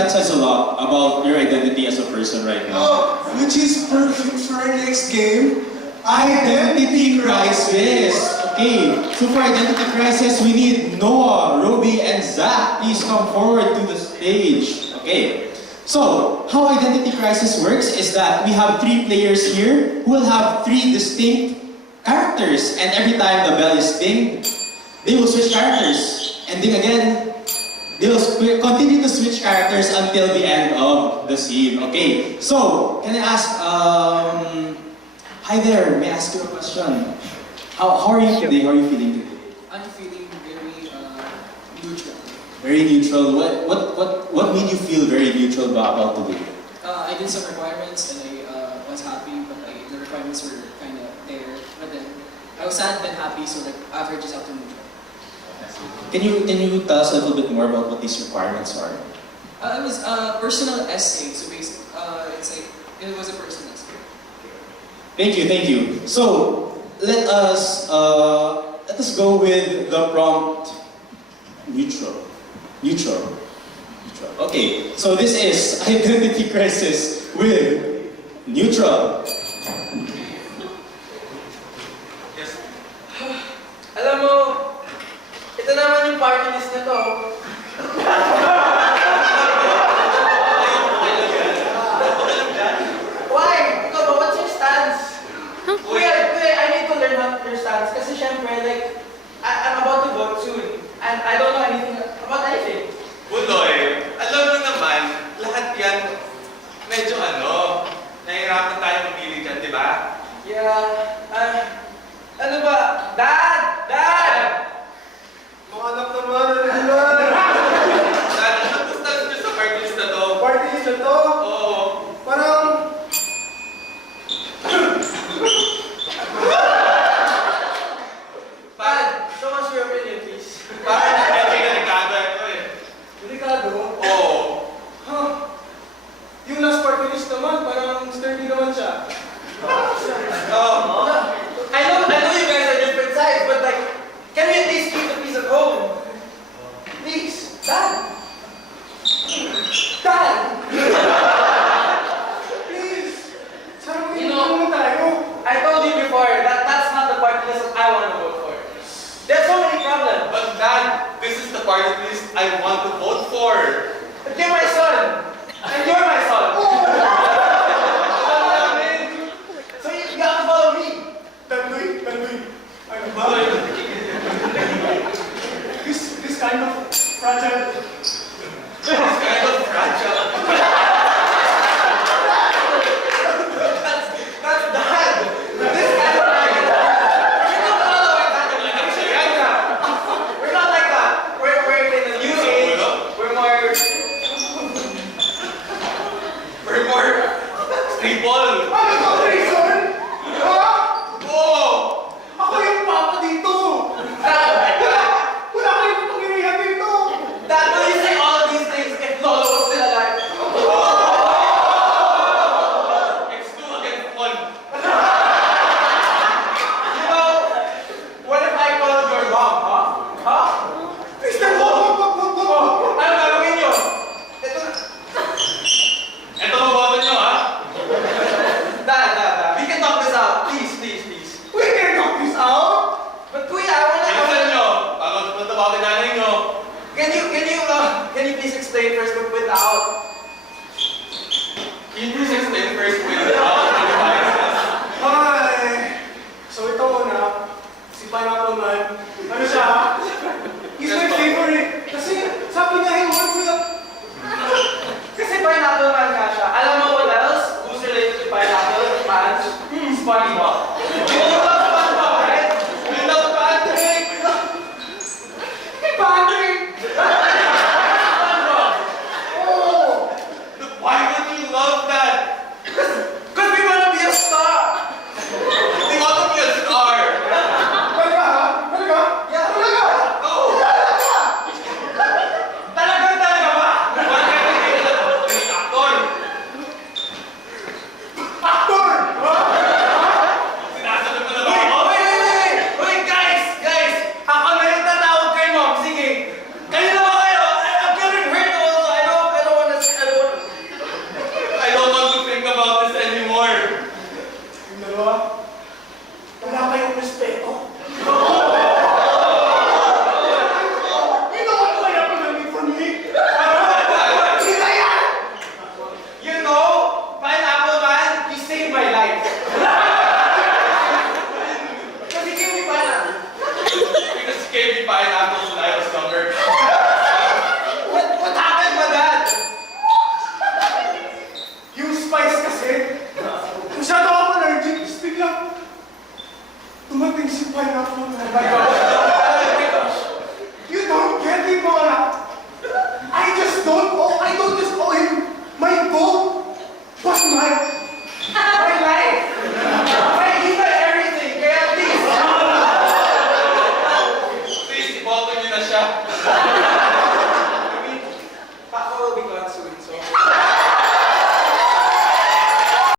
that says a lot about your identity as a person right now. Oh, which is perfect for our next game. Identity crisis. Okay, so for identity crisis, we need Noah, Roby, and Zach. Please come forward to the stage. Okay. So, how identity crisis works is that we have 3 players here who will have 3 distinct characters, and every time the bell is dinged, they will switch characters. And then again, they will continue to switch characters until the end of the scene. Okay, so can I ask, hi there, may I ask you a question? How are you today? How are you feeling today? I'm feeling very neutral. Very neutral. What made you feel very neutral about today? I did some requirements and I was happy, but the requirements were kind of there. But then I was sad then happy, so like average is out to neutral. Can you tell us a little bit more about what these requirements are? It was a personal essay, so basically, it's like it was a personal essay. Thank you. So let us go with the prompt neutral. Okay, so this is identity crisis with neutral. Yes. Alam mo, ito naman yung party list na to. Why? Ikaw ba, what's your stance? Kuya, I need to learn your stance kasi syempre, like, I'm about to vote soon. And I don't know anything about anything. Budoy, alam mo naman, lahat yan, medyo nahihirapan tayo mamili dyan, di ba? Yeah, ano ba? Dad! Mga anak naman, ano naman? Dad, ano gusto nyo sa party list na to? Party list na to? Oo. Parang... Dad, show us your opinion, please. Parang medyo delikado ito eh. Delikado? Oo. Huh? Yung last party list naman, parang sturdy naman siya. I know you guys are different sides, but like, can we at least keep a piece of home? Please, Dad! Dad! Please! Sarang You know, naman tayo. I told you before, that's not the party list that I want to vote for. There's so many problems. But Dad, this is the party list I want to vote for. But you're my son! And you're my son! So you have to follow me! Tandoy. Ano ba? This kind of fragile... It's kind of fragile. That's Dad! This kind of party. We're not like that. We're not like that. We're in the new age. We're more... We're more stable. Ano ba, Grayson? Ha? Oo. Ako yung papa dito! Wala kayong pangirihan dito! Dad, will you say all of these things if Lolo was still alive? It's 2 against 1. You know, what if I called your mom, huh? Huh? Mr. Wag! Ano gagawin niyo? Ito na. Ito ang boto nyo, ha? Dad. We can talk this out. Please. We can knock this out! But Kuya, I Bilisan wanna... nyo. Bago punta ba nanay nyo? Can you please explain first, but without